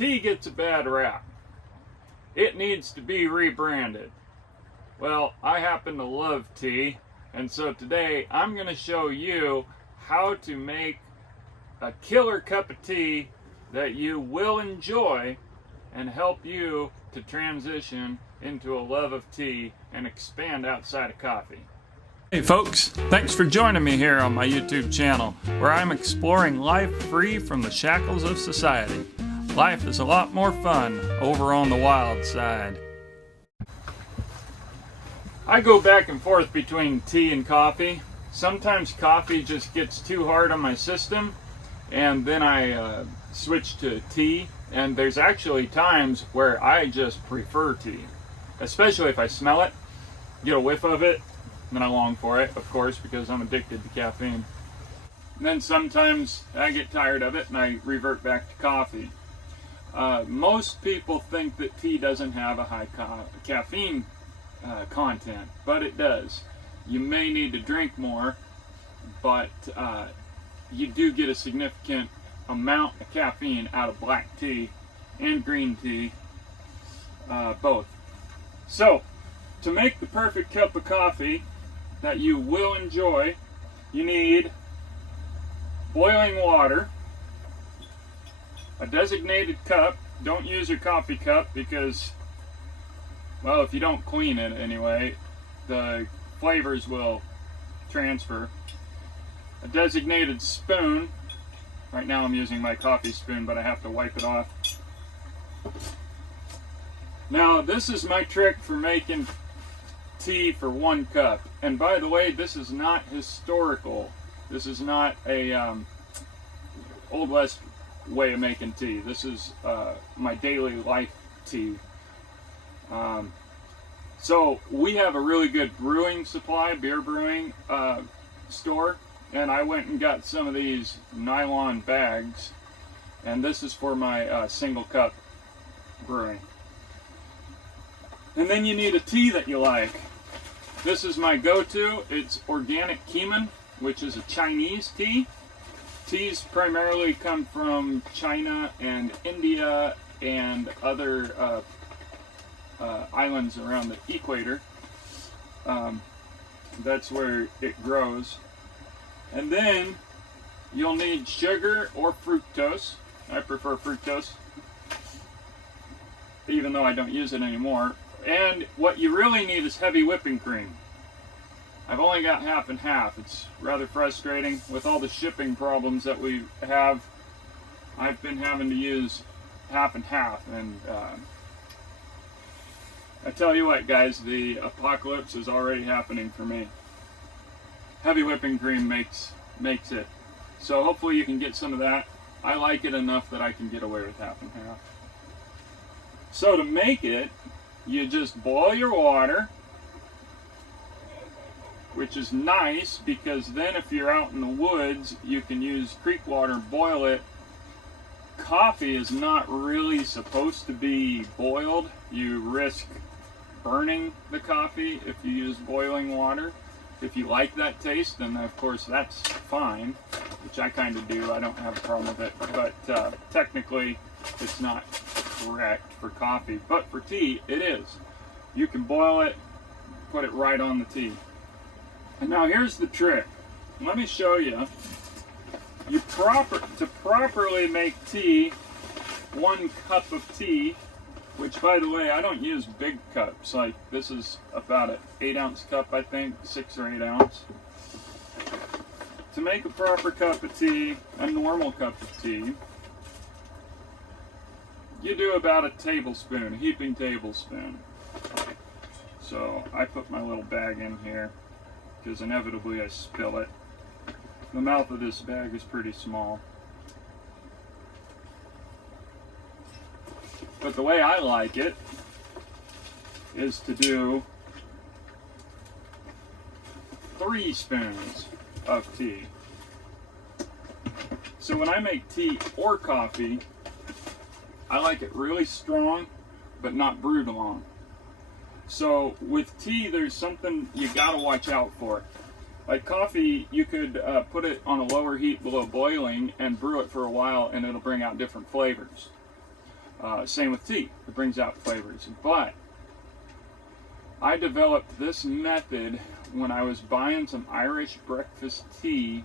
Tea gets a bad rap. It needs to be rebranded. Well, I happen to love tea, and so today I'm going to show you how to make a killer cup of tea that you will enjoy and help you to transition into a love of tea and expand outside of coffee. Hey folks, thanks for joining me here on my YouTube channel, where I'm exploring life free from the shackles of society. Life is a lot more fun over on the wild side. I go back and forth between tea and coffee. Sometimes coffee just gets too hard on my system, and then I switch to tea. And there's actually times where I just prefer tea, especially if I smell it, get a whiff of it, and then I long for it, of course, because I'm addicted to caffeine. And then sometimes I get tired of it and I revert back to coffee. Most people think that tea doesn't have a high caffeine content, but it does. You may need to drink more, but you do get a significant amount of caffeine out of black tea and green tea, both. So, to make the perfect cup of coffee that you will enjoy, you need boiling water, a designated cup. Don't use your coffee cup because, well, if you don't clean it anyway, the flavors will transfer. A designated spoon. Right now I'm using my coffee spoon, but I have to wipe it off. Now, this is my trick for making tea for 1 cup. And by the way, this is not historical. This is not a Old West way of making tea. This is my daily life tea. So we have a really good brewing supply, beer brewing store. And I went and got some of these nylon bags, and this is for my single cup brewing. And then you need a tea that you like. This is my go-to. It's organic Keemun, which is a Chinese tea. Teas primarily come from China and India and other islands around the equator. That's where it grows. And then you'll need sugar or fructose. I prefer fructose, even though I don't use it anymore. And what you really need is heavy whipping cream. I've only got half and half. It's rather frustrating with all the shipping problems that we have. I've been having to use half and half, and I tell you what, guys, the apocalypse is already happening for me. Heavy whipping cream makes it. So hopefully you can get some of that. I like it enough that I can get away with half and half. So to make it, you just boil your water, which is nice because then if you're out in the woods, you can use creek water and boil it. Coffee is not really supposed to be boiled. You risk burning the coffee if you use boiling water. If you like that taste, then of course that's fine, which I kind of do. I don't have a problem with it, but technically it's not correct for coffee. But for tea, it is. You can boil it, put it right on the tea. And now here's the trick. Let me show you. To properly make tea, 1 cup of tea, which, by the way, I don't use big cups. Like, this is about an 8-ounce cup, I think, 6 or 8 ounce. To make a proper cup of tea, a normal cup of tea, you do about a tablespoon, a heaping tablespoon. So I put my little bag in here, because inevitably I spill it. The mouth of this bag is pretty small. But the way I like it is to do 3 spoons of tea. So when I make tea or coffee, I like it really strong, but not brewed long. So with tea, there's something you gotta watch out for. Like coffee, you could put it on a lower heat below boiling and brew it for a while and it'll bring out different flavors. Same with tea, it brings out flavors. But I developed this method when I was buying some Irish breakfast tea,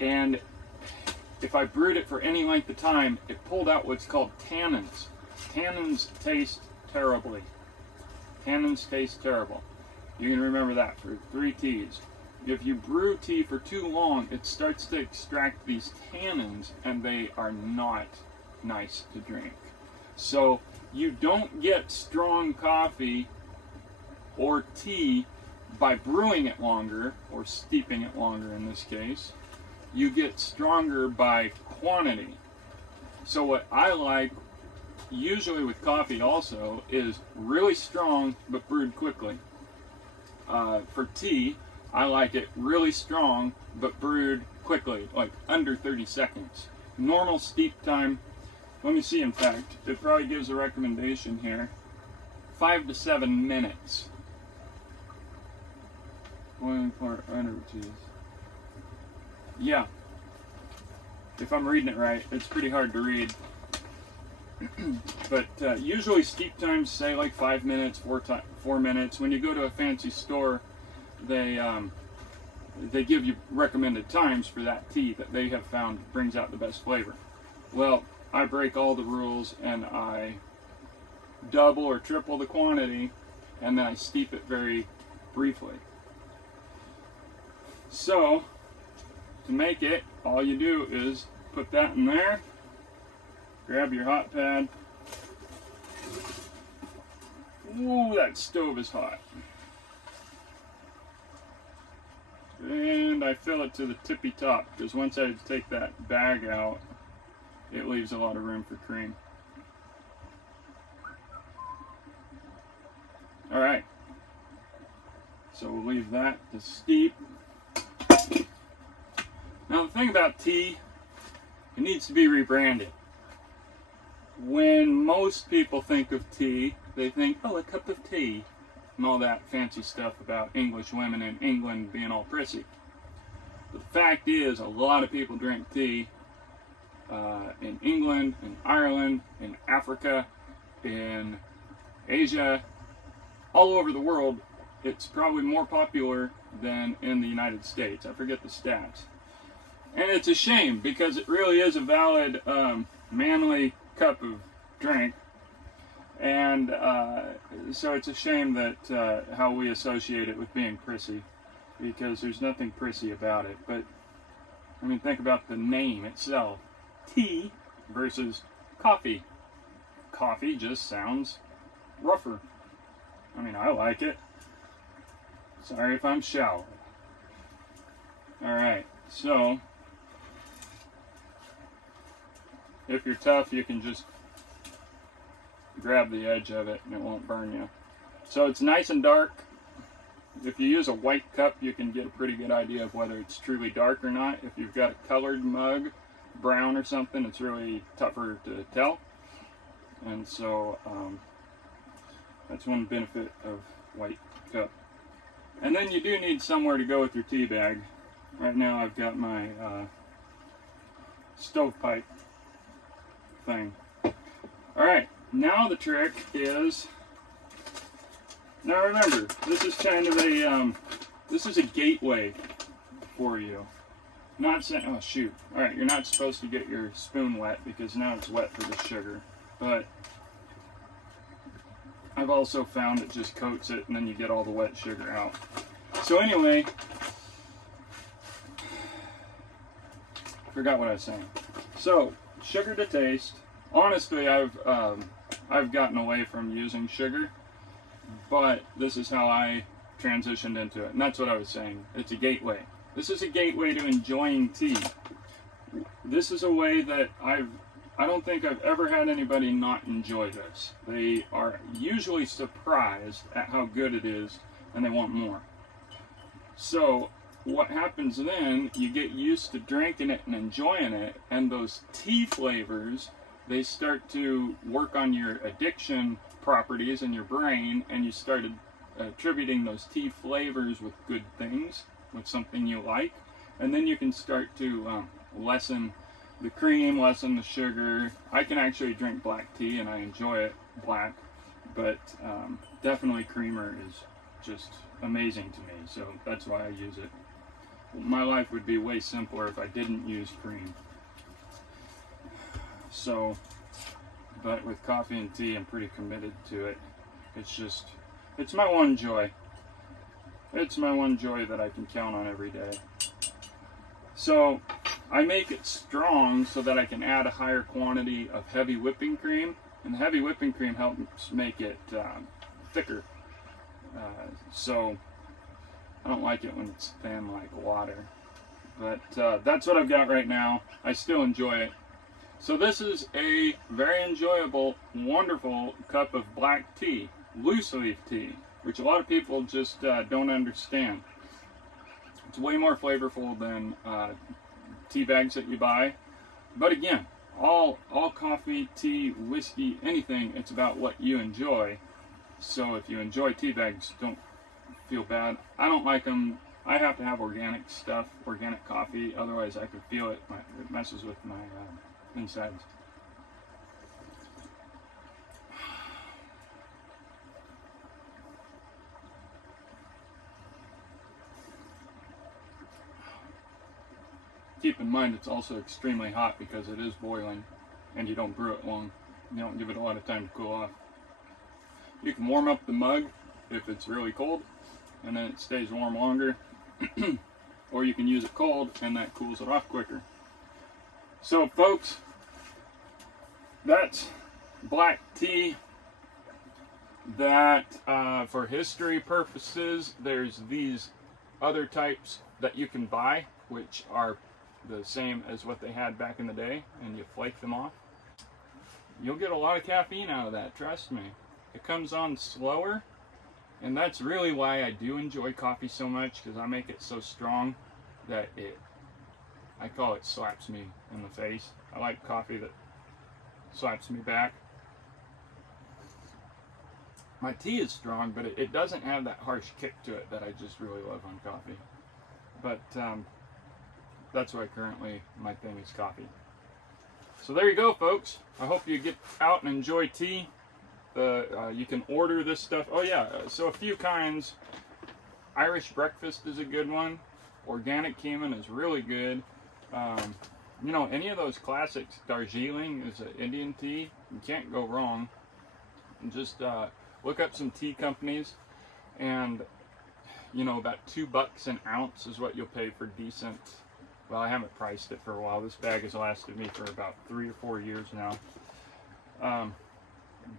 and if I brewed it for any length of time, it pulled out what's called tannins. Tannins taste terribly. Tannins taste terrible. You can remember that for 3 teas. If you brew tea for too long, it starts to extract these tannins, and they are not nice to drink. So you don't get strong coffee or tea by brewing it longer, or steeping it longer in this case. You get stronger by quantity. So what I like, usually with coffee also, is really strong but brewed quickly. For tea, I like it really strong but brewed quickly, like under 30 seconds. Normal steep time, let me see, in fact, it probably gives a recommendation here, 5 to 7 minutes. Yeah, if I'm reading it right, it's pretty hard to read. But usually steep times say like 5 minutes, 4 minutes. When you go to a fancy store, they give you recommended times for that tea that they have found brings out the best flavor. Well, I break all the rules and I double or triple the quantity, and then I steep it very briefly. So to make it, all you do is put that in there, grab your hot pad. Ooh, that stove is hot. And I fill it to the tippy top, because once I take that bag out, it leaves a lot of room for cream. Alright, so we'll leave that to steep. Now the thing about tea, it needs to be rebranded. When most people think of tea, they think, oh, a cup of tea, and all that fancy stuff about English women in England being all prissy. But the fact is, a lot of people drink tea in England, in Ireland, in Africa, in Asia, all over the world. It's probably more popular than in the United States. I forget the stats. And it's a shame, because it really is a valid, manly cup of drink. And so it's a shame that how we associate it with being prissy, because there's nothing prissy about it. But, I mean, think about the name itself. Tea versus coffee. Coffee just sounds rougher. I mean, I like it. Sorry if I'm shallow. Alright, so if you're tough, you can just grab the edge of it and it won't burn you. So it's nice and dark. If you use a white cup, you can get a pretty good idea of whether it's truly dark or not. If you've got a colored mug, brown or something, it's really tougher to tell. And so that's one benefit of white cup. And then you do need somewhere to go with your tea bag. Right now I've got my stovepipe thing. Alright, now the trick is, now remember, this is kind of a, this is a gateway for you. Not saying, oh shoot, alright, you're not supposed to get your spoon wet because now it's wet for the sugar. But I've also found it just coats it and then you get all the wet sugar out. So anyway, I forgot what I was saying. So, sugar to taste. Honestly, I've gotten away from using sugar, but this is how I transitioned into it. And that's what I was saying. It's a gateway. This is a gateway to enjoying tea. This is a way that I don't think I've ever had anybody not enjoy this. They are usually surprised at how good it is and they want more. So what happens then, you get used to drinking it and enjoying it, and those tea flavors, they start to work on your addiction properties in your brain, and you start attributing those tea flavors with good things, with something you like, and then you can start to lessen the cream, lessen the sugar. I can actually drink black tea and I enjoy it black, but definitely creamer is just amazing to me, so that's why I use it. My life would be way simpler if I didn't use cream. So, but with coffee and tea, I'm pretty committed to it. It's my one joy. It's my one joy that I can count on every day. So, I make it strong so that I can add a higher quantity of heavy whipping cream, and the heavy whipping cream helps make it thicker. So, I don't like it when it's thin like water. But that's what I've got right now. I still enjoy it. So this is a very enjoyable, wonderful cup of black tea, loose leaf tea, which a lot of people just don't understand. It's way more flavorful than tea bags that you buy. But again, all coffee, tea, whiskey, anything, it's about what you enjoy. So if you enjoy tea bags, don't feel bad. I don't like them. I have to have organic stuff, organic coffee, otherwise I could feel it. It messes with my insides. Keep in mind it's also extremely hot because it is boiling and you don't brew it long. You don't give it a lot of time to cool off. You can warm up the mug if it's really cold and then it stays warm longer. Or you can use it cold and that cools it off quicker. So folks, that's black tea. That for history purposes, there's these other types that you can buy, which are the same as what they had back in the day, and you flake them off. You'll get a lot of caffeine out of that, trust me. It comes on slower, and that's really why I do enjoy coffee so much, because I make it so strong that I call it slaps me in the face. I like coffee that slaps me back. My tea is strong, but it doesn't have that harsh kick to it that I just really love on coffee. But that's why currently my thing is coffee. So there you go, folks. I hope you get out and enjoy tea. You can order this stuff. Oh yeah, so a few kinds. Irish breakfast is a good one. Organic Keemun is really good. You know, any of those classics. Darjeeling is an Indian tea. You can't go wrong. And just look up some tea companies, and you know, about $2 an ounce is what you'll pay for decent. Well, I haven't priced it for a while. This bag has lasted me for about 3 or 4 years now.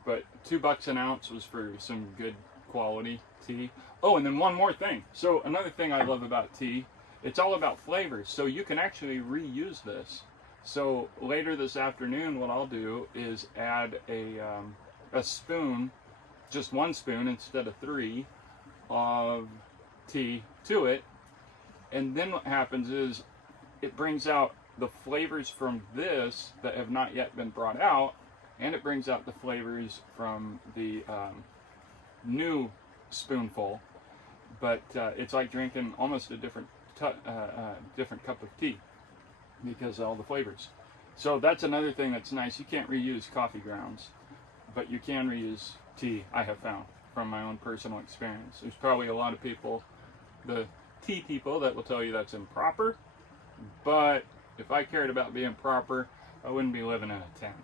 But $2 an ounce was for some good quality tea. Oh, and then one more thing. So another thing I love about tea, it's all about flavors. So you can actually reuse this. So later this afternoon, what I'll do is add a spoon, just 1 spoon instead of 3, of tea to it. And then what happens is it brings out the flavors from this that have not yet been brought out, and it brings out the flavors from the new spoonful. But it's like drinking almost a different cup of tea because of all the flavors. So that's another thing that's nice. You can't reuse coffee grounds, but you can reuse tea, I have found from my own personal experience. There's probably a lot of people, the tea people, that will tell you that's improper, but if I cared about being proper, I wouldn't be living in a tent.